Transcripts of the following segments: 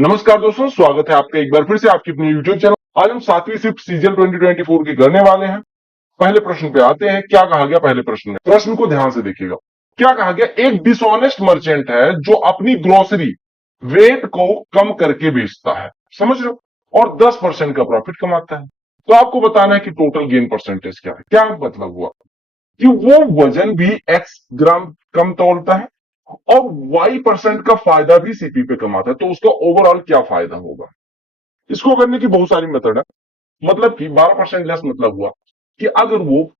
नमस्कार दोस्तों, स्वागत है आपका एक बार फिर से आपकी अपनी यूट्यूब चैनल। आज हम 7वीं शिफ्ट सीजन 2024 की करने वाले हैं। पहले प्रश्न पे आते हैं। क्या कहा गया पहले प्रश्न में? प्रश्न को ध्यान से देखिएगा। क्या कहा गया? एक डिसऑनेस्ट मर्चेंट है जो अपनी ग्रोसरी वेट को कम करके बेचता है, समझ रहे हो, और 10% का प्रॉफिट कमाता है। तो आपको बताना है कि टोटल गेन परसेंटेज क्या है। क्या मतलब हुआ कि वो वजन भी एक्स ग्राम कम तोलता है और y% का फायदा भी सीपी पे कमाता है, तो उसका ओवरऑल क्या फायदा होगा। इसको करने की बहुत सारी मेथड है। मतलब कि 12% लेस मतलब हुआ कि अगर वो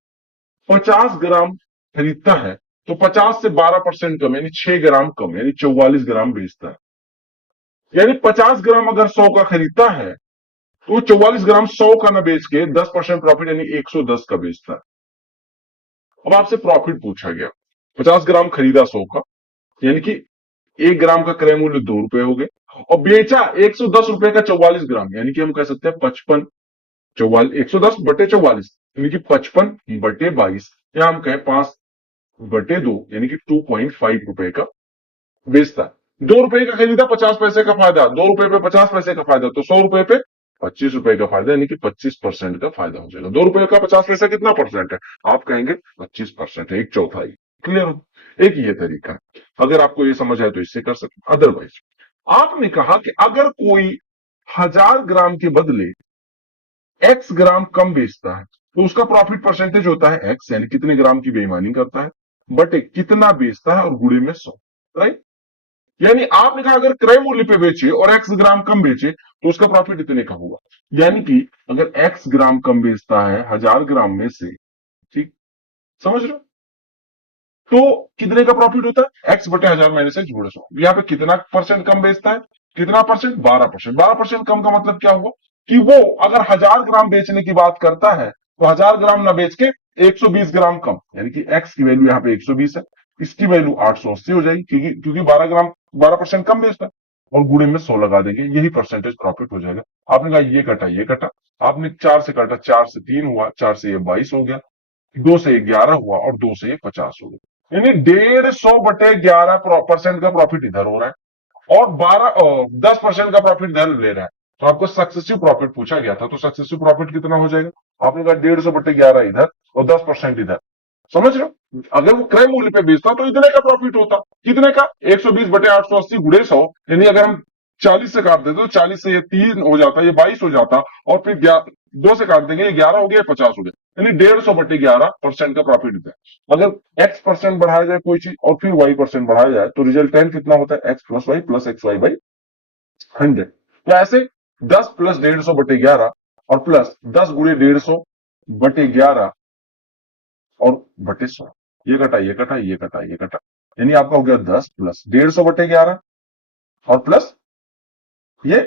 50 ग्राम खरीदता है तो 50 से 12% कम यानी 6 ग्राम कम यानी 44 ग्राम बेचता है। यानी 50 ग्राम अगर 100 का खरीदता है तो वो 44 ग्राम 100 का ना बेच के 10% प्रॉफिट यानी 110 का बेचता है। अब आपसे प्रॉफिट पूछा गया, 50 ग्राम खरीदा 100 का, यानी कि 1 ग्राम का क्रय मूल्य 2 रुपए हो गए, और बेचा 110 रुपए का 44 ग्राम, यानी कि हम कह सकते हैं 55 44 110/44 यानी कि 55/22, या हम कहें 5/2 यानी कि 2.5 रुपए का बेचता है। 2 रुपए का खरीदा, 50 पैसे का फायदा, 2 रुपए पे 50 पैसे का फायदा, तो 100 रुपए पे 25 रुपए का फायदा, यानी कि 25% का फायदा हो जाएगा। 2 रुपए का 50 पैसा कितना परसेंट है? आप कहेंगे 25% है, एक चौथाई। क्लियर हो? एक ये तरीका है। अगर आपको ये समझ आए तो इससे कर सकते। अदरवाइज आपने कहा कि अगर कोई 1000 ग्राम के बदले एक्स ग्राम कम बेचता है तो उसका प्रॉफिट परसेंटेज होता है एक्स, यानी कितने ग्राम की बेईमानी करता है, बटे कितना बेचता है और गुणे में 100। राइट? यानी आपने कहा अगर क्रय मूल्य पे बेचे और एक्स ग्राम कम बेचे तो उसका प्रॉफिट इतने का होगा। यानी कि अगर एक्स ग्राम कम बेचता है 1000 ग्राम में से, ठीक, समझ रहे हो, तो कितने का प्रॉफिट होता है? एक्स बटे 1000 माइनस एक्स गुणे 100। यहाँ पे कितना परसेंट कम बेचता है? कितना परसेंट? 12%। 12% कम का मतलब क्या हुआ कि वो अगर 1000 ग्राम बेचने की बात करता है तो 1000 ग्राम ना बेच के 120 ग्राम कम, यानी कि एक्स की वैल्यू यहाँ पे 120 है, इसकी वैल्यू 880 हो जाएगी, क्योंकि 12% कम बेचता है, और गुणे में 100 लगा देंगे, यही परसेंटेज प्रॉफिट हो जाएगा। आपने कहा ये कटा ये कटा, आपने 4 से काटा, 4 से 3 हुआ, 4 से ये 22 हो गया, 2 से 11 हुआ, और 2 से ये 50 हो गया, यानी 150/11% का प्रॉफिट इधर हो रहा है और 10% का प्रॉफिट इधर ले रहा है। तो आपको सक्सेसिव प्रॉफिट पूछा गया था, तो सक्सेसिव प्रॉफिट कितना हो जाएगा? आपने कहा 150/11 इधर और 10% इधर, समझ रहे हो। अगर वो क्रय मूल्य पे बेचता तो इतने का प्रॉफिट होता। कितने का? 120/880 गुणे 100, यानी अगर हम 40 से काट देते तो 40 से ये 3 हो जाता, ये 22 हो जाता, और फिर 2 से काट देंगे, ये 11 हो गया, 50 हो गया, यानी 150/11% का प्रॉफिट होता है। अगर एक्स परसेंट बढ़ाया जाए कोई चीज और फिर वाई परसेंट बढ़ाया जाए तो रिजल्टेंट कितना होता है? X plus y plus x y by 100। तो ऐसे 10 प्लस 150/11 और प्लस 10 गुणे 150/11 और बटे 100, ये कटा ये कटा ये कटा ये कटा, यानी आपका हो गया 10 प्लस 150/11 और प्लस ये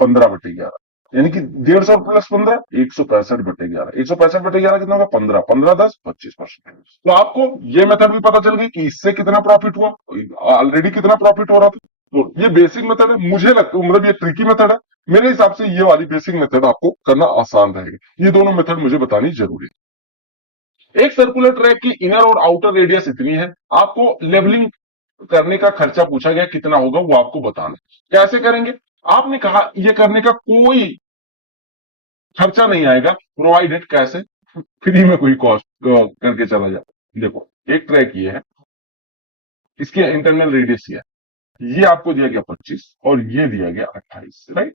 15/11, यानी कि 150 प्लस 15 165/11। 165/11 कितना होगा? 15 15 10 25%। तो आपको ये मेथड भी पता चल गई कि इससे कितना प्रॉफिट हुआ, ऑलरेडी कितना प्रॉफिट हो रहा था। तो ये बेसिक मेथड है, मुझे लगता है, मतलब ये ट्रिकी मेथड है। मेरे हिसाब से ये वाली बेसिक मेथड आपको करना आसान रहेगा। ये दोनों मेथड मुझे बतानी जरूरी है। एक सर्कुलर ट्रैक की इनर और आउटर रेडियस इतनी है, आपको लेवलिंग करने का खर्चा पूछा गया, कितना होगा वो आपको बताना है। कैसे करेंगे? आपने कहा ये करने का कोई खर्चा नहीं आएगा, प्रोवाइडेड कैसे? फ्री में कोई कॉस्ट करके चला जाए। देखो, एक ट्रैक ये है, इसकी इंटरनल रेडियस ये आपको दिया गया 25 और ये दिया गया 28, राइट?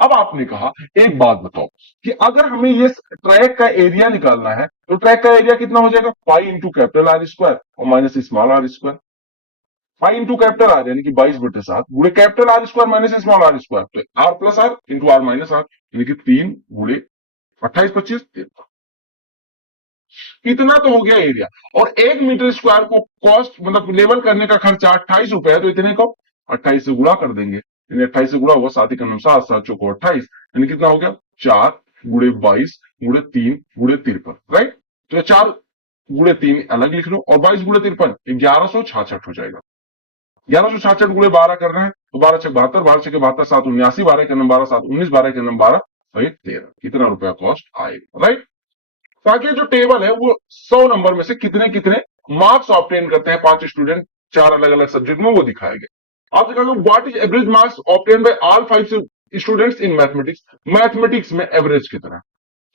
अब आपने कहा एक बात बताओ कि अगर हमें ये ट्रैक का एरिया निकालना है तो ट्रैक का एरिया कितना हो जाएगा? Pi into capital R square और minus small R square. Pi into capital R यानी कि 22/7 गुणे capital R square minus small R square, तो R plus R into R minus R, यानी कि 3 गुणे 28 25 13। इतना तो हो गया एरिया। और 1 मीटर स्क्वायर को कॉस्ट मतलब लेवल करने का खर्चा 28 रुपए है, तो इतने को 28 से गुणा कर देंगे, यानी 28 से गुणा हुआ, 7 के 7 7 चौको 28, यानी कितना हो गया? 4 गुणे 22 गुणे 3 गुणे 53, राइट? तो 4 गुणे 3 अलग लिख लो और 22 गुणे 53 1166 हो जाएगा। 1166 गुणे 12 कर रहे हैं तो 12 6 72, 12 6 72 7 79, 12 के नंबर 12 7 19, 12 के नंबर 12 और 13, कितना रुपया कॉस्ट आएगा, राइट? ताकि जो टेबल है वो 100 नंबर में से कितने कितने मार्क्स ऑब्टेन करते हैं 5 स्टूडेंट 4 अलग अलग सब्जेक्ट में, वो दिखाया गया। आपसे कहा what is average marks obtain bye all 5 students in mathematics, mathematics में एवरेज कितना है।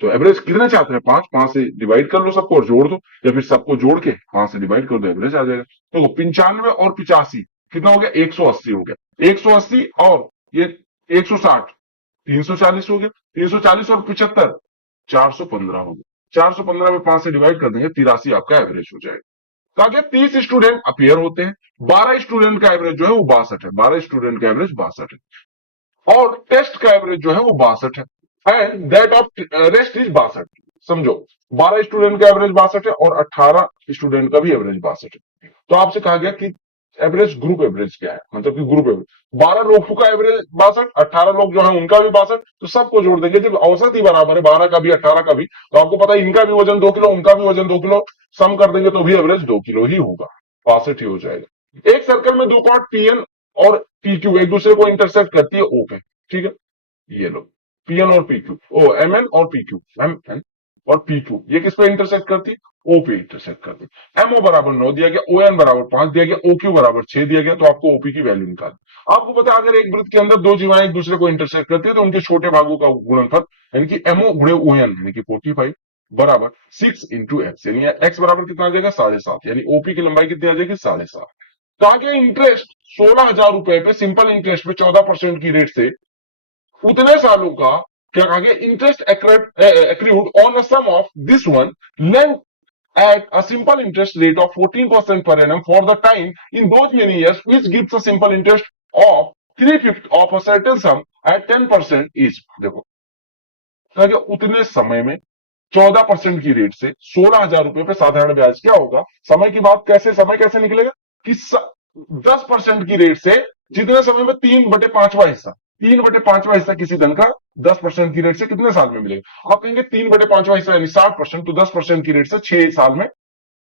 तो एवरेज कितना चाहते हैं, 5, 5 से डिवाइड कर लो सबको और जोड़ दो, या फिर सबको जोड़ के 5 से डिवाइड कर दो, एवरेज आ जाएगा। तो 95 और 85 कितना हो गया, 180 हो गया। 180 और ये 160, 340 हो गया। 340 और 75, 415 हो गया। 415 में 5 से डिवाइड कर देंगे, 83 आपका एवरेज हो जाएगा। तो आगे 30 स्टूडेंट अपियर होते हैं, 12 स्टूडेंट का एवरेज जो है वो 62 है, 12 स्टूडेंट का एवरेज 62 है, और टेस्ट का एवरेज जो है वो 62 है, and that of rest is 62। समझो, 12 स्टूडेंट का एवरेज 62 है और 18 स्टूडेंट का भी एवरेज 62 है। तो आपसे कहा गया कि एवरेज ग्रुप एवरेज क्या है, मतलब कि ग्रुप एवरेज 12 लोगों का एवरेज 62, 18 लोग जो है उनका भी 62, तो सबको जोड़ देंगे जब औसत ही बराबर है 12 का भी 18 का भी, तो आपको पता है इनका भी वजन 2 किलो, उनका भी वजन 2 किलो, सम कर देंगे तो भी एवरेज 2 किलो ही होगा, 62 ही हो जाएगा। एक सर्कल में दो कॉर्ड पीएन और पीक्यू एक दूसरे को इंटरसेक्ट करती है ओ पे, ठीक है, ये लो पीएन और पीक्यू, ओ एमएन और पीक्यू, एम एन और पीक्यू, ये किस पे इंटरसेक्ट करती है, ओ पे इंटरसेक्ट करती है। एमओ बराबर 9 दिया गया, ओ एन बराबर 5 दिया गया, ओ क्यू बराबर 6 दिया गया, तो आपको ओपी की वैल्यू निकाल। आपको पता है अगर एक वृत्त के अंदर दो जीवाएं एक दूसरे को इंटरसेक्ट करती है तो उनके छोटे भागों का गुणनफल यानी कि एमओ गुणे ओ एन यानी कि 45 बराबर 6 इंटू एक्स, यानी एक्स बराबर कितना आ जाएगा 7.5, यानी ओपी की लंबाई कितनी आ जाएगी 7.5। तो आगे इंटरेस्ट 16,000 रुपए पे सिंपल इंटरेस्ट पे 14% की रेट से उतने सालों का क्या कहा गया, interest accrued on a sum of this one length at a simple interest rate of 14% per annum for the time in those many years, which gives a simple interest of 3/5 of a certain sum at 10% each। देखो तो उतने समय में 14% की rate से 16,000 रुपए पे साधारण ब्याज क्या होगा, समय की बात कैसे, समय कैसे निकलेगा कि 10% की रेट से जितने समय में 3/5वां हिस्सा, 3/5वां हिस्सा किसी धन का 10% की रेट से कितने साल में मिलेगा। आप कहेंगे 3/5वां हिस्सा यानी 60%, तो 10% की रेट से 6 साल में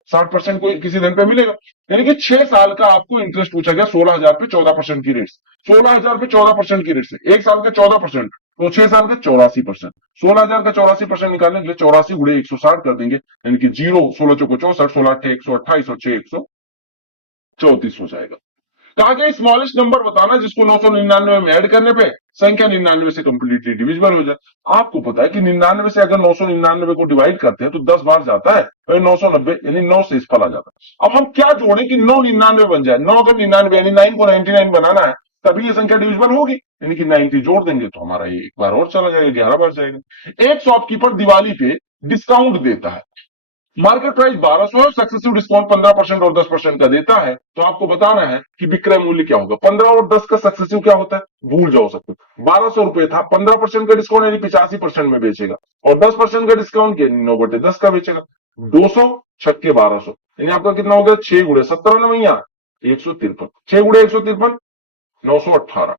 60% को किसी धन पे मिलेगा, यानी कि 6 साल का आपको इंटरेस्ट पूछा गया 16,000 पे 14% की रेट से, 16,000 पे 14% की रेट से, एक साल का 14%, तो 6 साल का 84%। 16,000 का 84% निकालने के लिए 84 गुणे 160 कर देंगे, यानी कि 0 16 चौको 64, 16 अट्ठे 128 और 6 134 हो जाएगा। कहा गया स्मॉलेस्ट नंबर बताना जिसको 999 में ऐड करने पे संख्या 99 से कंप्लीटली डिविजिबल हो जाए। आपको पता है कि 99 से अगर 999 को डिवाइड करते हैं तो 10 बार जाता है, और 990 यानी 9 से इस फल आ जाता है। अब हम क्या जोड़ें कि 999 बन जाए, 9 अगर 99 यानी 9 को 99 बनाना है तभी ये संख्या डिविजिबल होगी, यानी कि 90 जोड़ देंगे तो हमारा ये एक बार और चला जाएगा, 11 बार जाएगा। एक शॉपकीपर दिवाली पे डिस्काउंट देता है, मार्केट प्राइस 1200 है, सक्सेसिव डिस्काउंट 15% और 10% का देता है, तो आपको बताना है कि विक्रय मूल्य क्या होगा। 15 और 10 का सक्सेसिव क्या होता है, भूल जाओ सब कुछ। 1200 रुपए था, 15% का डिस्काउंट यानी 85% में बेचेगा, और 10% का डिस्काउंट यानी 9/10 का बेचेगा। 200 छक्के 1200 यानी आपका कितना हो गया, 6 गुणे 17 नवैया 153, 6 गुणे 153 918।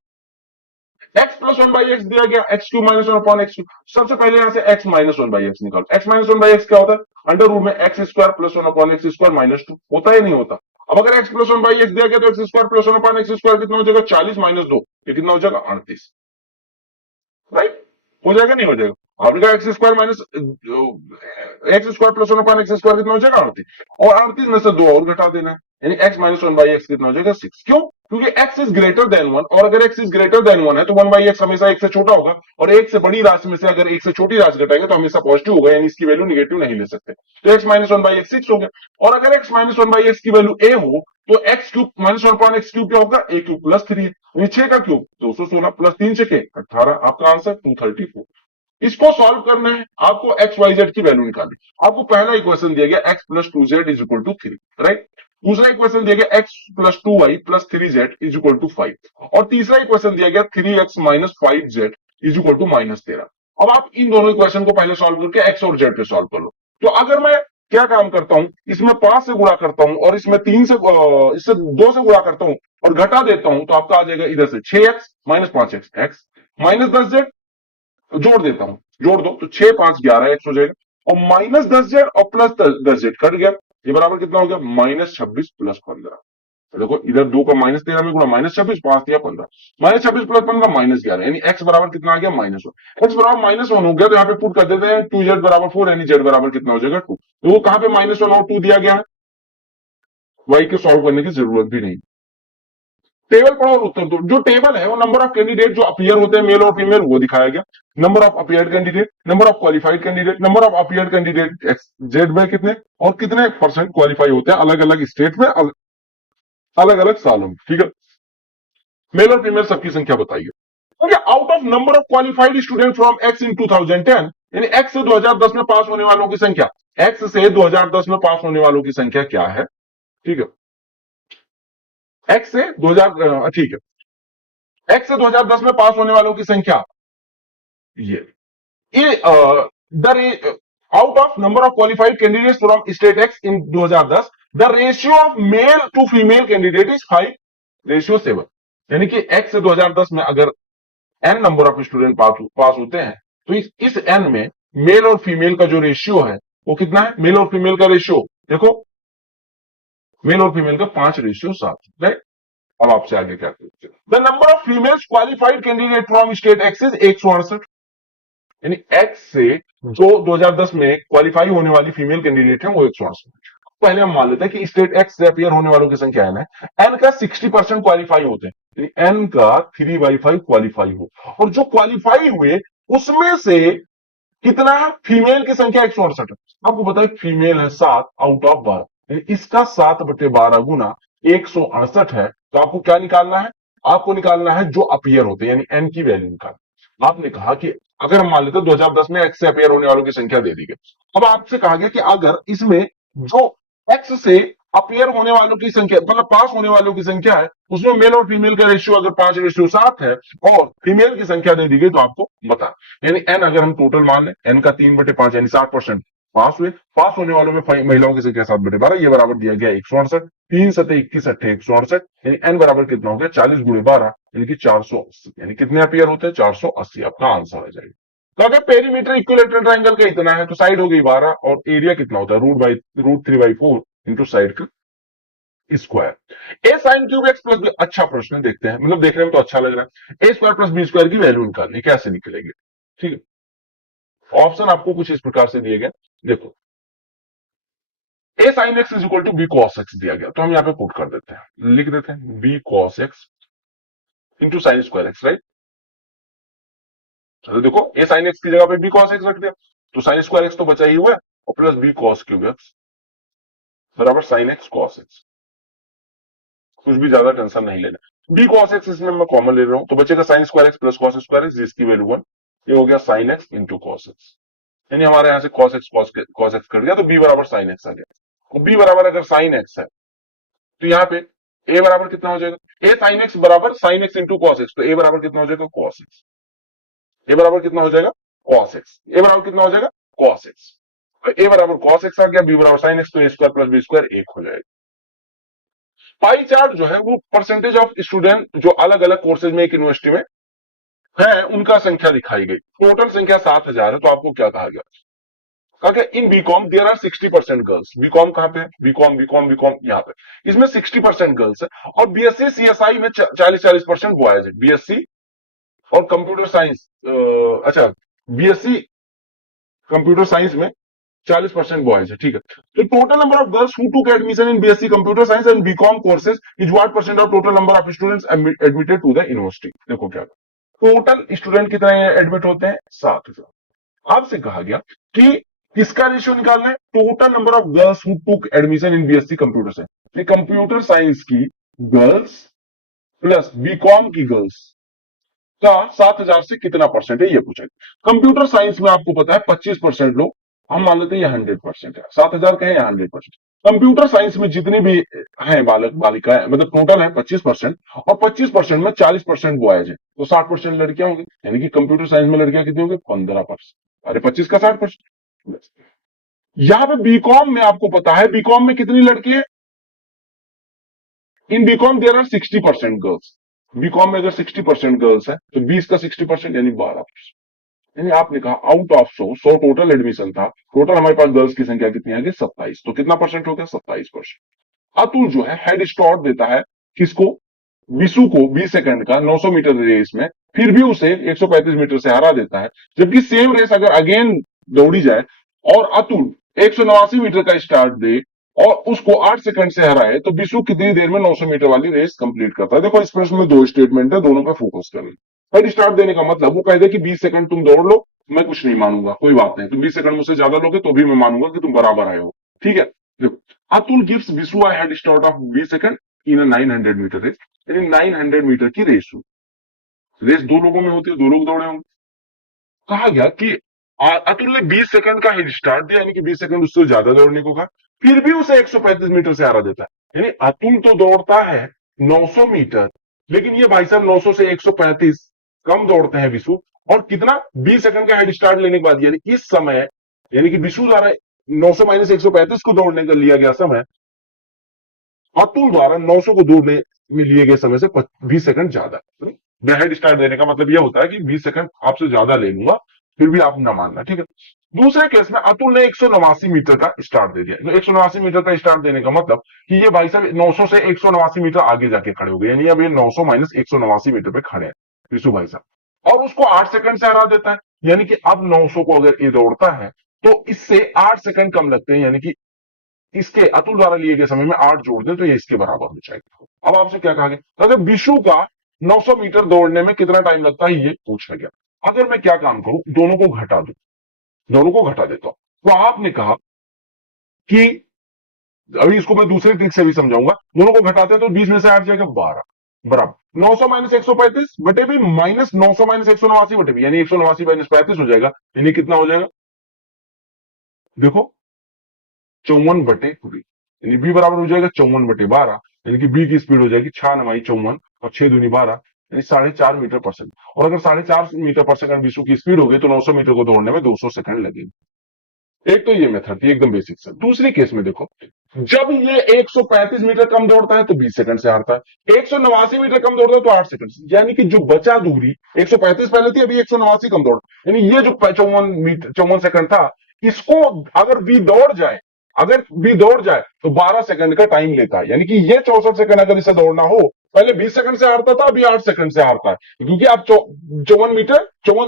एक्स प्लस 1/x दिया गया, x Q minus 1 x Q. सबसे पहले यहां से एक्स माइनस 1/x निकालो। एक्स माइनस 1/x क्या होता है, अंडर रूट में x square plus 1/x² minus 2 होता है नहीं होता। अब अगर एक्स प्लस 1/x दिया गया तो एक्स स्क्वायर प्लस 1/x² कितना हो जाएगा, 40 माइनस 2, ये कितना हो जाएगा 38, राइट, हो जाएगा नहीं हो जाएगा। आपने कहा x square minus x square plus 1/x² कितना हो जाएगा 38, और 38 में से 2 और घटा देना है, यानी x माइनस 1/x कितना हो जाएगा 6। क्यों, क्योंकि x इज ग्रेटर देन 1, और अगर x इज ग्रेटर देन 1 है तो 1/x हमेशा 1 से छोटा होगा, और 1 से बड़ी राशि में से अगर 1 से छोटी राशि घटाएंगे तो हमेशा पॉजिटिव होगा, यानी इसकी वैल्यू निगेटिव नहीं ले सकते। तो x माइनस 1/x 6 हो गया, और अगर x माइनस 1/x की वैल्यू a हो तो x क्यूब माइनस 1/x³ क्या होगा, a क्यूब प्लस 3 है, 6 का क्यूब 216 प्लस 3 6 18, आपका आंसर 234। इसको सॉल्व करना है आपको, एक्स वाई जेड की वैल्यू निकालनी। आपको पहला इक्वेशन दिया गया x plus 2z is equal to 3, right. दूसरा इक्वेशन दिया गया x plus 2y plus 3z is equal to 5, और तीसरा इक्वेशन दिया गया 3x minus 5z is equal to -13। अब आप इन दोनों इक्वेशन को पहले सॉल्व करके एक्स और जेड पे सॉल्व कर लो। तो अगर मैं क्या काम करता हूं, इसमें 5 से गुणा करता हूं और इसमें 3 से इससे 2 से गुणा करता हूं और घटा देता हूं, तो आपका आ जाएगा इधर से 6x minus 5x x minus 10z, जोड़ देता हूं, जोड़ दो तो 6 5 11 एक्स हो जाएगा, और माइनस 10z और प्लस 10z कट गया, ये बराबर कितना हो गया -26 प्लस 15। तो देखो इधर 2 का -13 में गुणा -26 5 या 15, -26 प्लस 15 -11, यानी x बराबर कितना आ गया -1। x बराबर -1 हो गया तो यहाँ पे पुट कर देते हैं 2z बराबर 4, यानी z बराबर कितना हो जाएगा 2। तो वो कहां पे -1 और 2 दिया गया है, y के सॉल्व करने की जरूरत भी नहीं। टेबल पढ़ो और उत्तर दो। जो टेबल है वो नंबर ऑफ कैंडिडेट जो अपीयर होते हैं मेल और फीमेल वो दिखाया गया, number of appeared candidate, number of qualified candidate, number of appeared candidate Z में कितने और कितने परसेंट क्वालिफाई होते हैं अलग अलग स्टेट में अलग अलग सालों में, ठीक है। मेल और फीमेल सबकी संख्या बताइए। Out of number of qualified student from X in 2010, यानी एक्स से 2010 में पास होने वालों की संख्या, एक्स से 2010 में पास होने वालों की संख्या क्या है, ठीक है। एक्स से 2000, ठीक है, एक्स से 2010 में पास होने वालों की संख्या ये the out of number of qualified candidates from state x in 2010, the ratio of male to female candidate is 5:7, यानी कि एक्स से 2010 में अगर n number of student pass होते हैं तो इस एन में मेल और फीमेल का जो रेशियो है वो कितना है, मेल और फीमेल का रेशियो देखो, मेल और फीमेल का 5:7, राइट। अब आपसे आगे क्या करते हैं, the number of females qualified candidate from state x is 168, यानी एक्स से जो 2010 में क्वालिफाई होने वाली फीमेल कैंडिडेट है वो 168। पहले हम मान लेते हैं कि स्टेट एक्स से अपियर होने वालों की संख्या एन है, एन का 60% क्वालिफाई होते हैं, एन का 3/5 क्वालिफाई हो, और जो क्वालिफाई हुए उसमें से कितना है, फीमेल की संख्या 168 है। आपको पता है फीमेल है 7 आउट ऑफ 12, इसका 7/12 गुना 168 है, तो आपको क्या निकालना है, आपको निकालना है जो अपीयर होते हैं, यानी एन की वैल्यू निकालना। आपने कहा कि अगर हम मान लेते हैं 2010 में एक्स से अपीयर होने वालों की संख्या दे दी गई, अब आपसे कहा गया कि अगर इसमें जो एक्स से अपीयर होने वालों की संख्या मतलब पास होने वालों की संख्या है उसमें मेल और फीमेल का रेशियो अगर 5:7 है और फीमेल की संख्या दे दी गई तो आपको बता, यानी एन अगर हम टोटल मान लें, एन का 3/5 यानी 60% पास हुए, पास होने वालों में महिलाओं की संख्या 7/12, ये बराबर दिया गया 168, 3×7 = 21, 168, यानी एन बराबर कितना हो गया 40×12 यानी कि 480, यानी कितने अपीयर होते हैं 480, आपका आंसर आ जाएगा। तो अगर पेरीमीटर इक्विलेटरल ट्रायंगल का इतना है तो साइड हो गई 12 और एरिया कितना होता है √3/4 इंटू साइड का square. A sine cube X plus B, अच्छा प्रश्न देखते हैं, मतलब देखने में तो अच्छा लग रहा है। ए स्क्वायर प्लस बी स्क्वायर की वैल्यू निकालनी, कैसे निकलेगी, ठीक है। ऑप्शन आपको कुछ इस प्रकार से दिए गए, देखो A sine X is equal to B cos X दिया गया, तो हम यहाँ पे पुट कर देते हैं, लिख देते हैं B cos x into sine square x, right. चलो देखो ए साइन एक्स की जगह पे बी कॉस एक्स रख दिया, तो साइन स्क्वायर एक्स तो बचा ही हुआ है और plus B cos cube x बराबर साइन एक्स कॉस एक्स, कुछ भी ज्यादा टेंशन नहीं लेना। बी कॉस एक्स इसमें मैं कॉमन ले रहा हूं तो बचेगा sign square x plus cos square x जिसकी वैल्यू 1, ये हो गया sine x into cos x, यानी हमारे यहां से कॉस एक्स कट गया तो बी बराबर साइन एक्स आ गया, और बी बराबर अगर साइन एक्स है तो यहाँ पे ए बराबर कितना हो जाएगा, ए साइन एक्स बराबर sine x into cos x, तो ए बराबर कितना हो जाएगा कॉस एक्स, ए बराबर कितना हो जाएगा कॉस एक्स, ए बराबर कितना हो जाएगा कॉस एक्स, ए बराबर कॉस एक्स आ गया, बी बराबर साइन एक्स, तो ए स्क्वायर प्लस बी स्क्वायर 1 हो जाएगा। पाई चार्ट जो है वो परसेंटेज ऑफ स्टूडेंट जो अलग अलग कोर्सेज में एक यूनिवर्सिटी में है उनका संख्या दिखाई गई, टोटल संख्या 7,000 है, तो आपको क्या कहा गया, कहा गया in BCom there are 60% girls, BCom कहां पे है, बीकॉम बीकॉम बीकॉम यहाँ पे, इसमें 60% गर्ल्स है, और बीएससी सीएसआई में 40% बॉयज है, बीएससी और कंप्यूटर साइंस, अच्छा बीएससी कंप्यूटर साइंस में 40% बॉयज है, ठीक है। तो total number of girls who took admission in BSc computer science and BCom courses is what percent of total number of students admitted to the university, देखो क्या total student कितने admit होते हैं 7,000। आपसे कहा गया कि किसका रेशियो निकालना है, total number of girls who took admission in BSc computer science, computer science की गर्ल्स प्लस बीकॉम की गर्ल्स का 7,000 से कितना परसेंट है ये पूछा। कंप्यूटर साइंस में आपको पता है 25% लोग, हम मान लेते हैं ये 100% है, 7,000 का है या 100%। कंप्यूटर साइंस में जितने भी हैं बालक बालिकाएं मतलब टोटल है 25%, और 25% में 40% बॉयज है तो 60% लड़कियां होंगी, यानी कि कंप्यूटर साइंस में लड़कियां कितनी होंगी 15%, अरे 25 का 60%। यहां पे बीकॉम में आपको पता है बीकॉम में कितनी लड़की है, in BCom there are 60% girls, BCom में अगर 60% गर्ल्स है तो 20 का 60% यानी 12%, यानी आपने कहा आउट ऑफ 100 टोटल एडमिशन था, टोटल हमारे पास गर्ल्स की संख्या कितनी आ गई 27, तो कितना परसेंट हो गया 27%। अतुल जो है हेड स्टार्ट देता है किसको, विशु को 20 सेकंड का 900 मीटर रेस में, फिर भी उसे 135 मीटर से हरा देता है, जबकि सेम रेस अगर अगेन दौड़ी जाए और अतुल 189 मीटर का स्टार्ट दे और उसको 8 सेकंड से हराए तो बिशु कितनी देर में 900 मीटर वाली रेस कंप्लीट करता है। देखो इस प्रश्न में दो स्टेटमेंट है, दोनों पे फोकस करें। हेड स्टार्ट देने का मतलब वो कह दे कि 20 सेकंड तुम दौड़ लो, मैं कुछ नहीं मानूंगा, कोई बात नहीं, तुम 20 सेकंड मुझसे ज्यादा लोगे तो भी मैं मानूंगा कि तुम बराबर आए हो। ठीक है, देखो Atul gives Vishu a head start of 20 second in a 900 metre race. यानी 900 मीटर की रेस रेस दो लोगों में होती है, दो लोग दौड़े होंगे। कहा गया कि अतुल ने 20 सेकंड का हेड स्टार्ट दिया, यानी कि 20 सेकंड उससे ज्यादा दौड़ने को कहा, फिर भी उसे 135 मीटर से हरा देता है। यानी अतुल तो दौड़ता है 900 मीटर, लेकिन ये भाई साहब 900 से 135 कम दौड़ते हैं विशु। और कितना, 20 सेकंड का हेड स्टार्ट लेने के बाद, यानी इस समय, यानी कि विशु द्वारा 900 माइनस 135 को दौड़ने का लिया गया समय अतुल द्वारा 900 को दौड़ने में लिए गए समय से 20 सेकंड ज्यादा। हेड स्टार्ट देने का मतलब यह होता है कि 20 सेकंड आपसे ज्यादा ले लूंगा, फिर भी आप ना मानना। ठीक है, दूसरे केस में अतुल ने 189 मीटर का स्टार्ट दे दिया। तो 189 मीटर का स्टार्ट देने का मतलब कि ये भाई साहब 900 से 189 मीटर आगे जाके खड़े हो गए, यानी अब ये 900 माइनस 189 मीटर पे खड़े हैं विशु भाई साहब, और उसको 8 सेकंड से हरा देता है। यानी कि अब 900 को अगर ये दौड़ता है तो इससे 8 सेकंड कम लगते हैं, यानी कि इसके अतुल द्वारा लिए गए समय में 8 जोड़ दें तो ये इसके बराबर हो जाएगा। अब आपसे क्या कहा गया, अगर विशु का 900 मीटर दौड़ने में कितना टाइम लगता है ये पूछा गया। अगर मैं क्या काम करूं, दोनों को घटा दूं, दोनों को घटा देता हूं। तो आपने कहा कि अभी इसको मैं दूसरे ट्रिक से भी समझाऊंगा, दोनों को घटाते हैं तो 20 में से 8 जाएगा 12, बराबर 900 माइनस 135 बटे भी माइनस 900 माइनस 189 बटे भी, यानी 189 माइनस 35 हो जाएगा। यानी कितना हो जाएगा, देखो 54 बटे बी, यानी बी बराबर हो जाएगा 54 बटे 12, यानी कि बी की स्पीड हो जाएगी 6 नवाई 54 और 6 दूनी 12, यानी 4.5 मीटर पर सेकंड। और अगर 4.5 मीटर पर सेकंड विशु की स्पीड होगी तो 900 मीटर को दौड़ने में 200 सेकंड लगेगी। एक तो ये मेथड थी एकदम बेसिक से। दूसरी केस में देखो, जब ये 135 मीटर कम दौड़ता है तो 20 सेकंड से हारता है, 189 मीटर कम दौड़ता है तो 8 सेकंड से, यानी कि जो बचा दूरी 135 पहले थी, अभी 189 कम दौड़, यानी ये जो 54 सेकंड था, इसको अगर बी दौड़ जाए, अगर बी दौड़ जाए तो 12 सेकंड का टाइम लेता है। यानी कि ये 64 सेकंड अगर इसे दौड़ना हो, पहले 20 सेकंड से हारता था, अभी 8 सेकंड से हारता है, क्योंकि आप 54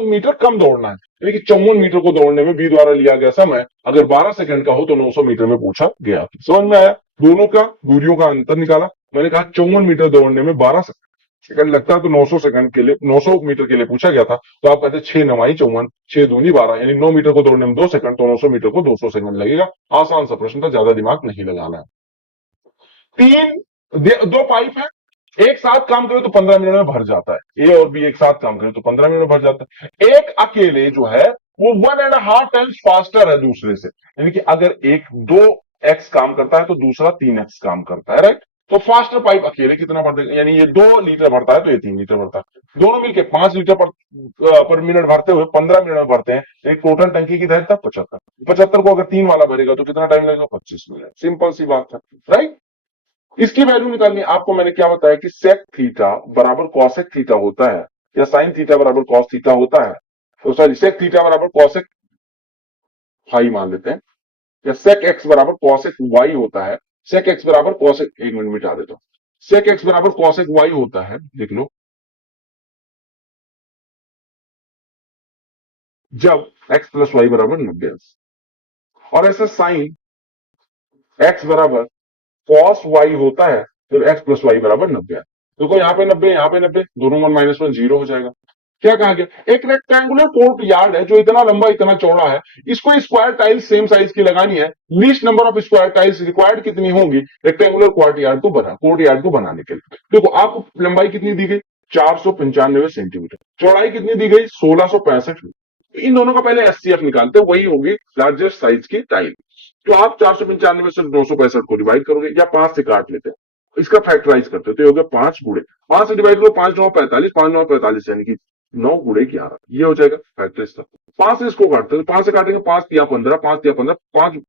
मीटर कम दौड़ना है। यानी कि 54 मीटर को दौड़ने में बी द्वारा लिया गया समय अगर 12 सेकंड का हो तो 900 मीटर में पूछा गया। समझ में आया, दोनों का दूरियों का अंतर निकाला। मैंने कहा 54 मीटर दौड़ने में 12 सेकंड लगता है, तो 900 सेकंड के लिए 900 मीटर के लिए पूछा गया था, तो आप कहते 6 नवाई 54, 6 दूनी 12, यानी 9 मीटर को दौड़ने में 2 सेकंड, तो 900 मीटर को 200 सेकंड लगेगा। आसान सा प्रश्न था, ज्यादा दिमाग नहीं लगाना है। दो पाइप है, एक साथ काम करे तो 15 मिनट में भर जाता है, ए और बी एक साथ काम करे तो 15 मिनट में भर जाता है। एक अकेले जो है वो 1.5 टाइम्स फास्टर है दूसरे से, यानी कि अगर एक 2x काम करता है तो दूसरा 3x काम करता है, राइट। तो फास्टर पाइप अकेले कितना भर देगा, यानी ये 2 लीटर भरता है तो ये 3 लीटर भरता है, दोनों मिलकर 5 लीटर पर मिनट भरते हुए 15 मिनट में भरते हैं। एक टोटल टंकी की दहलीज 75 को अगर 3 वाला भरेगा तो कितना टाइम लगेगा, 25 मिनट। सिंपल सी बात है, राइट। इसकी वैल्यू निकालनी है आपको। मैंने क्या बताया कि सेक थीटा बराबर कॉसेक थीटा होता है, या साइन थीटा बराबर कॉस थीटा होता है, तो सॉरी सेक थीटा बराबर कॉसेक फाई मान लेते हैं, या सेक एक्स बराबर कॉसेक वाई होता है। सेक एक्स बराबर कॉसेक, एक मिनट मिटा देता हूं, सेक एक्स बराबर कॉसेक वाई होता है, देख लो, जब एक्स प्लस वाई बराबर 90, और ऐसा साइन एक्स बराबर कॉस वाई होता है जब एक्स प्लस वाई बराबर 90। देखो यहाँ पे 90, यहाँ पे 90, दोनों 1 माइनस 1 जीरो हो जाएगा। क्या कहा गया, एक रेक्टेंगुलर कोर्ट यार्ड है जो इतना लंबा इतना चौड़ा है, इसको स्क्वायर टाइल्स सेम साइज की लगानी है। Least number of square tiles required कितनी होंगी रेक्टेंगुलर कोर्ट यार्ड को बनाने के लिए। देखो आपको लंबाई कितनी दी गई, 495 सेंटीमीटर, चौड़ाई कितनी दी गई, 1665 मीटर। इन दोनों का पहले एचसीएफ निकालते हैं, वही होगी लार्जेस्ट साइज की टाइल। तो आप 495 से 965 को डिवाइड करोगे, या 5 से काट लेते हैं, इसका फैक्टराइज करते हैं, तो ये हो गया 5 गुणे 5 से डिवाइड करो, 5 9 45, 5 9 45, यानी कि 9 गुणे 11, ये हो जाएगा फैक्टर इसका। 5 से इसको काटते हैं, तो 5 से काटेंगे, 5 तिया 15, 5 तिया 15, 5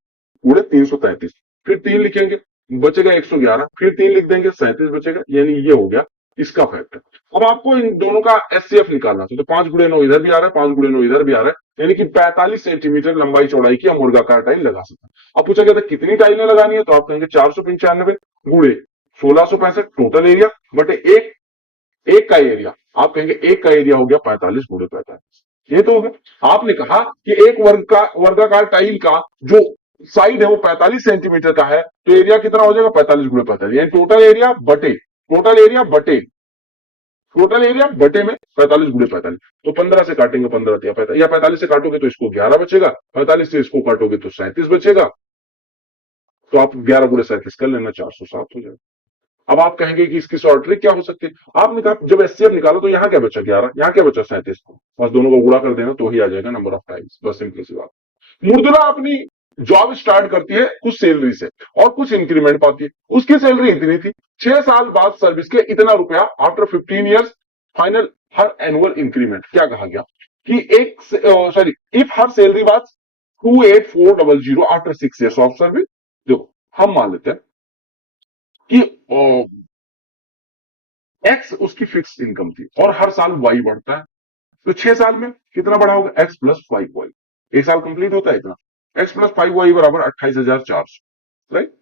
गुणे 333, फिर 3 लिखेंगे, बचेगा 111, फिर 3 लिख देंगे, 37 बचेगा, यानी ये हो गया इसका फैक्टर। अब आपको इन दोनों का एचसीएफ निकालना था, तो 5 गुणे 9 इधर भी आ रहा है, 5 गुणे 9 इधर भी आ रहा है, यानी कि 45 सेंटीमीटर लंबाई चौड़ाई की हम मुर्गाकार टाइल लगा सकते हैं। अब पूछा गया था कितनी टाइलें लगानी है, तो आप कहेंगे 495 गुणे 1665 टोटल एरिया बटे एक का एरिया, आप कहेंगे एक का एरिया हो गया 45 गुणे 45, ये तो हो गया। आपने कहा कि एक वर्गाकार टाइल का जो साइड है वो 45 सेंटीमीटर का है, तो एरिया कितना हो जाएगा 45 गुणे 45, यानी टोटल एरिया बटे में 45 गुणे 45। तो 15 से काटेंगे 15 या 45, या 45 से काटोगे तो इसको 11 बचेगा, 45 से इसको काटोगे तो 37 बचेगा। तो आप 11 गुणे 37 कर लेना, 407 हो जाएगा। अब आप कहेंगे कि इसकी शॉर्ट ट्रिक क्या हो सकती है। आपने कहा जब एचसीएफ निकालो तो यहाँ क्या बचा 11, यहाँ क्या बचा 37, बस दोनों को गुणा कर देना तो ही आ जाएगा नंबर ऑफ टाइम्स, बस सिंपल सी बात। मुर्दुला अपनी जॉब स्टार्ट करती है कुछ सैलरी से और कुछ इंक्रीमेंट पाती है। उसकी सैलरी इतनी थी, 6 साल बाद सर्विस के इतना रुपया, आफ्टर 15 ईयर्स फाइनल हर एनुअल इंक्रीमेंट। क्या कहा गया कि एक sorry, if her salary was 28400 after 6 years of service. देखो हम मान लेते हैं कि एक्स उसकी फिक्स इनकम थी और हर साल वाई बढ़ता है, तो 6 साल में कितना बढ़ा होगा, एक्स प्लस 5 वाई। एक साल कंप्लीट होता है इतना, एक्स प्लस 5 वाई बराबर 28,400, राइट।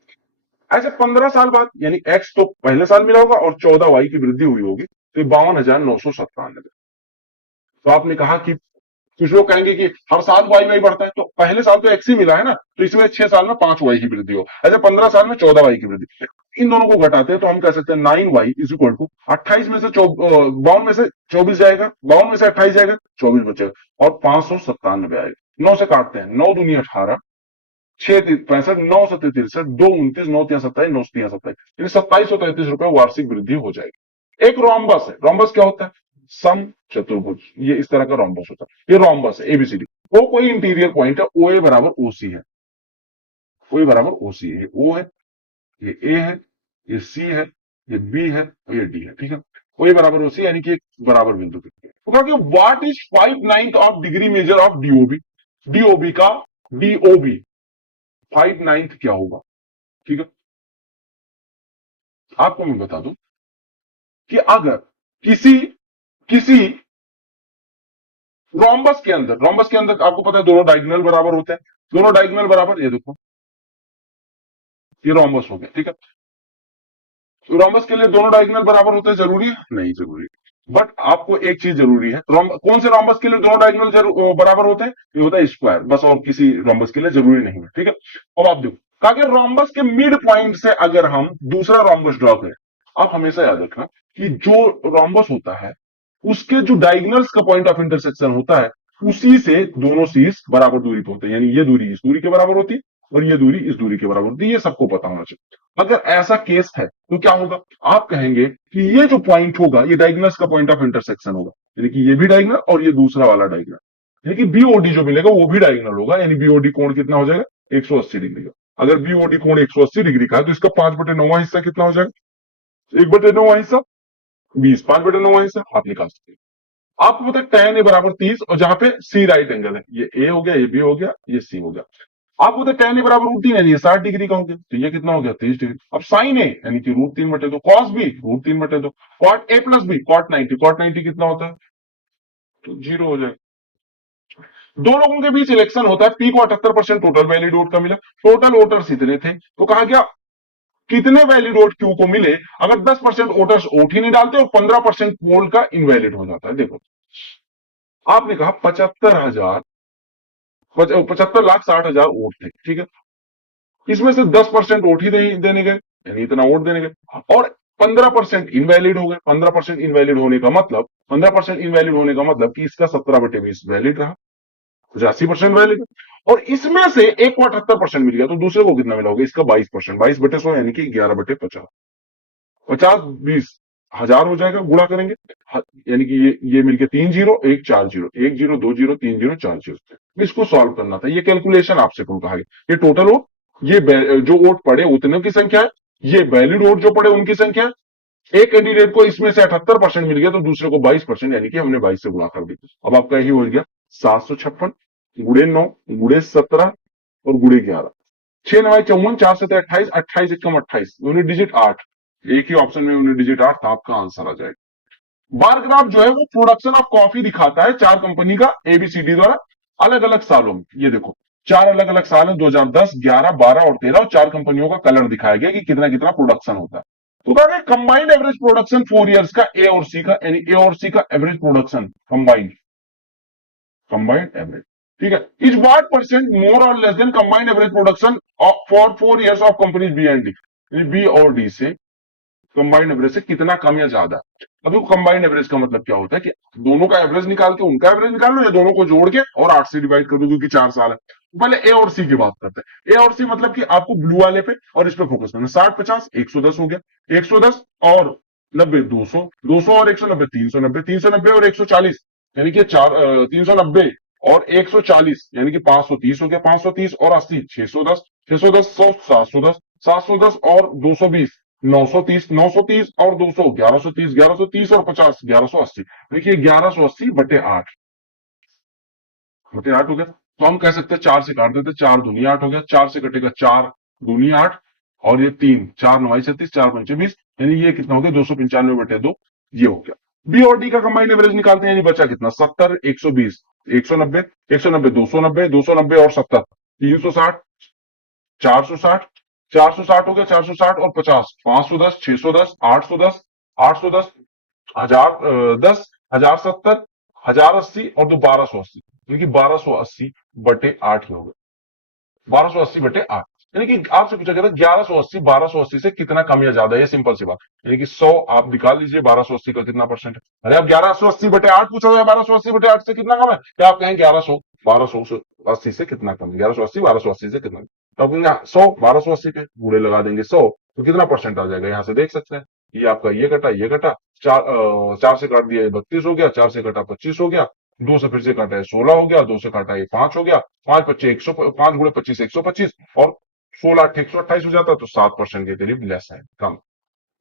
ऐसे 15 साल बाद यानी एक्स तो पहले साल मिला होगा और 14 वाई की वृद्धि हुई होगी, तो 52,997। तो आपने कहा कि कुछ लोग कहेंगे कि हर साल वाई वाई बढ़ता है, तो पहले साल तो एक्स ही मिला है ना, तो इसमें 6 साल में 5 वाई की वृद्धि हो, ऐसे 15 साल में 14 वाई की वृद्धि। इन दोनों को घटाते हैं तो हम कह सकते हैं 9 वाई इज इक्वल टू 28 में से 52 में से 24 जाएगा, 52 में से 28 जाएगा, 24 बचेगा और 597 आएगा। 9 से काटते हैं, 9 दूनी 18, 6 65, 9 7 63, 2 29, 9 3 27, 9 3 27, यानी 2733 रुपए वार्षिक वृद्धि हो जाएगी। एक रोम्बस है, रोम्बस क्या होता है, सम चतुर्भुज, ये इस तरह का रोम्बस होता है, ये रोम्बस है एबीसीडी। वो कोई इंटीरियर पॉइंट है, ओ ए बराबर ओसी है, ओ ए बराबर ओसी है, ये ओ है, ये ए है, ये सी है, ये बी है और ये डी है, ठीक है। ओ ए बराबर ओसी यानी कि एक बराबर बिंदु पे। तो कहा कि what is 5/9 of degree measure of DOB, DOB का डीओबी 5/9 क्या होगा, ठीक है। आपको मैं बता दूं कि अगर किसी किसी रोम्बस के अंदर आपको पता है दोनों डायगोनल बराबर होते हैं, दोनों डायगोनल बराबर, ये देखो ये रोम्बस हो गया, ठीक है। तो रोम्बस के लिए दोनों डायगोनल बराबर होते हैं, जरूरी है नहीं जरूरी, बट आपको एक चीज जरूरी है, कौन से रोम्बस के लिए दोनों डायगोनल बराबर होते हैं, ये होता है स्क्वायर, बस, और किसी रोम्बस के लिए जरूरी नहीं है, ठीक है। अब आप देखो कहा कि रोम्बस के मिड पॉइंट से अगर हम दूसरा रोम्बस ड्रॉ करें, आप हमेशा याद रखना कि जो रोम्बस होता है उसके जो डायगोनल्स का पॉइंट ऑफ इंटरसेक्शन होता है, उसी से दोनों सीज बराबर दूरी पे होते हैं, यानी ये दूरी इस दूरी के बराबर होती है और ये दूरी इस दूरी के बराबर होती है, ये सबको पता होना चाहिए। अगर ऐसा केस है तो क्या होगा, आप कहेंगे कि ये जो पॉइंट होगा ये डायगोनल्स का पॉइंट ऑफ इंटरसेक्शन होगा, यानी कि ये भी डायगोनल और ये दूसरा वाला डायगोनल, यानी कि बीओडी जो मिलेगा वो भी डायगोनल होगा, यानी बीओडी कोण कितना हो जाएगा 180 डिग्री का। अगर बीओडी कोण 180 डिग्री का है तो इसका 5/9 हिस्सा कितना हो जाएगा, 1/9 हिस्सा 20, 5/9 हिस्सा आप निकाल सकते हैं। आपको पता है tan ए बराबर 30, और जहां पे सी राइट एंगल है, ये ए हो गया, ये बी हो गया, ये सी हो गया। आपको पता है tan ए बराबर √3 है, ये 60 डिग्री का हो गया, तो ये कितना हो गया 30 डिग्री। अब साइन ए यानी कि √3/2, cos B √3/2, cot A plus B cot 90 कितना होता है, तो 0 हो जाएगा। दो लोगों के बीच इलेक्शन होता है, पी को 78% टोटल वैलिड वोट का मिला, टोटल वोटर्स इतने थे, तो कहा गया कितने वैलिड वोट क्यू को मिले अगर 10% वोटर्स वोट ही नहीं डालते और 15% पोल का इनवैलिड हो जाता है। देखो आपने कहा 75,60,000 वोट थे, ठीक है। इसमें से 10% वोट ही देने गए, यानी इतना वोट देने गए, और 15% इनवैलिड हो गए। 15% इनवैलिड होने का मतलब 15% इनवैलिड होने का मतलब कि इसका 17/20 वैलिड रहा, 85% वैलिड। और इसमें से एक को 78% मिल गया, तो दूसरे को कितना मिला होगा, इसका 22%, 22/100 यानी कि 11/50, 50 20 1000 हो जाएगा, गुणा करेंगे, यानी कि ये मिलके 3 zero 1 4 zero, 1 zero 2 zero 3 zero 4 zero. इसको सॉल्व करना था, ये कैलकुलेशन आपसे कौन कहा गया, ये टोटल वोट, ये जो वोट पड़े उतने की संख्या है, ये वैलिड वोट जो पड़े उनकी संख्या है। एक कैंडिडेट को इसमें से 78% मिल गया तो दूसरे को 22%, यानी कि हमने 22 से गुणा कर दिया। अब आपका यही हो गया 756 गुड़े 9 गुड़े 17 और गुड़े 11, 6 9 54, 4 7 28, 28 एकम 28, यूनिट डिजिट 8, एक ही ऑप्शन में यूनिट डिजिट 8 था, आपका आंसर आ जाएगा। बार ग्राफ जो है वो प्रोडक्शन ऑफ कॉफी दिखाता है 4 कंपनी का एबीसीडी द्वारा अलग अलग सालों में। ये देखो 4 अलग अलग साल है, 2010 11 12 और 13, और 4 कंपनियों का कलर दिखाया गया कि कितना कितना प्रोडक्शन होता है। तो कहा कंबाइंड एवरेज प्रोडक्शन 4 इयर्स का ए और सी का, यानी ए और सी का एवरेज प्रोडक्शन कंबाइंड एवरेज, ठीक है, is what percent more or less than combined average production for 4 years of companies B and D. B और डी से कंबाइंड एवरेज से कितना कम या ज्यादा। अब देखो कंबाइंड एवरेज का मतलब क्या होता है कि दोनों का एवरेज निकाल के उनका एवरेज निकाल लो, या दोनों को जोड़ के और 8 से डिवाइड कर दो, क्योंकि 4 साल है। पहले ए और सी की बात करते हैं। ए और सी मतलब कि आपको ब्लू वाले पे और इस पे फोकस करना। 60 50 110 हो गया, 110 और 90 200, 200 और 190 390, 390 और 140 यानी कि 390 और 140 यानी कि 530 हो गया, 530 और 80 610, 610 100 710, 710 और 220 930, 930 और 200 1130, 1130 और 50 1180। देखिए 1180 बटे 8 हो गया। तो हम कह सकते हैं 4 से काट देते, 4 दूनी 8 हो गया, 4 से कटेगा 4 दूनी 8 और ये 3 4 9 36 4 पंचे 20, यानी ये कितना हो गया 295 बटे 2, ये हो गया। बी और डी का कंबाइंड एवरेज निकालते हैं, यानी बचा कितना 70 120 190 190 290 290 और 70 360 460 460 हो गया, 460 और 50 510 610 810 810 1000 1070 1080 और 1280, यानी कि 1280 बटे 8 ही हो गया। 1280 बटे 8 यानी कि आपसे पूछा गया था 1180 1280 से कितना कम या ज्यादा है, ये सिंपल सी बात। यानी कि 100 आप निकाल लीजिए, 1280 का कितना परसेंट है। अरे आप 1180 बटे 8 पूछा हुआ है, 1280 बटे 8 से कितना कम है, क्या आप कहें 1100 1280 से कितना कम है, 1180 1280 से कितना कम। तो आप 100 1280 पे गुणे लगा देंगे 100, तो कितना परसेंट आ जाएगा, यहां से देख सकते हैं। ये आपका ये कटा 4 से काट दिया 32 हो गया, 4 से कटा 25 हो गया, 2 से फिर से काटा है 16 हो गया, 2 से काटा ये 5 हो गया, 5 बच्चे 100 5 गुणे 25 125 और 16 8 128 हो जाता, तो 7% के करीब लेस है, कम।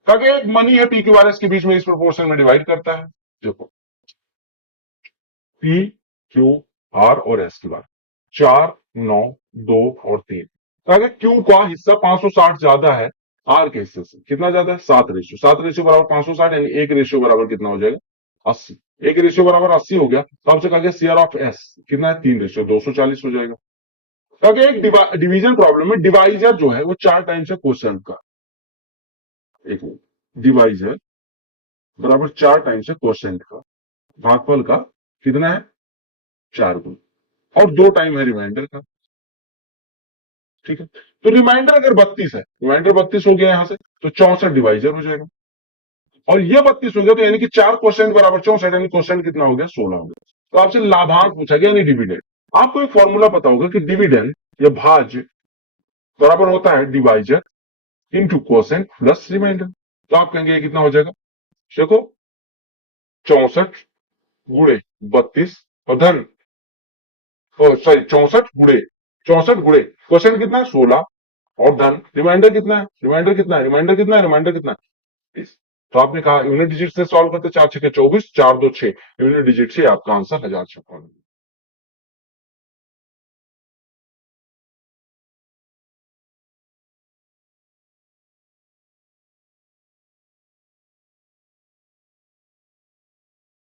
ताकि एक मनी है पी क्यू आर एस के बीच में इस प्रोपोर्शन में डिवाइड करता है। देखो पी क्यू आर और एस की बात 4 9 2 और 3, ताकि क्यू का हिस्सा 560 ज्यादा है आर के हिस्से से, कितना ज्यादा है 7 रेशियो बराबर 560, यानी एक रेशियो बराबर कितना हो जाएगा 80, एक रेशियो बराबर 80 हो गया। तो आपसे कहा गया सीआर ऑफ एस कितना है 3 रेशियो 240 हो जाएगा। क्योंकि एक डिवीजन प्रॉब्लम में डिवाइजर जो है वो 4 टाइम्स है क्वेश्चन का, एक डिवाइजर बराबर 4 टाइम्स है क्वेश्चन का, भागफल का कितना है 4 गुना, और 2 टाइम है रिमाइंडर का। ठीक है, तो रिमाइंडर अगर 32 है, रिमाइंडर 32 हो गया यहां से, तो 64 डिवाइजर हो जाएगा, और ये 32 हो गया, तो यानी कि 4 क्वेश्चन बराबर 64, यानी क्वेश्चन कितना हो गया 16 हो गया। तो आपसे लाभांश पूछा गया, यानी डिविडेंड। आपको एक फॉर्मूला पता होगा कि डिविडेंड या भाज्य बराबर होता है divisor into quotient plus remainder. तो आप कहेंगे ये कितना हो जाएगा, देखो 64 गुणे 32 और धन, सॉरी 64 गुणे क्वेश्चन कितना है 16 और धन रिमाइंडर कितना है, रिमाइंडर कितना है, रिमाइंडर कितना है, रिमाइंडर कितना है 20। तो आपने कहा यूनिट डिजिट से सॉल्व करते 4 6 24 4 2 6, यूनिट डिजिट से आपका आंसर 1056।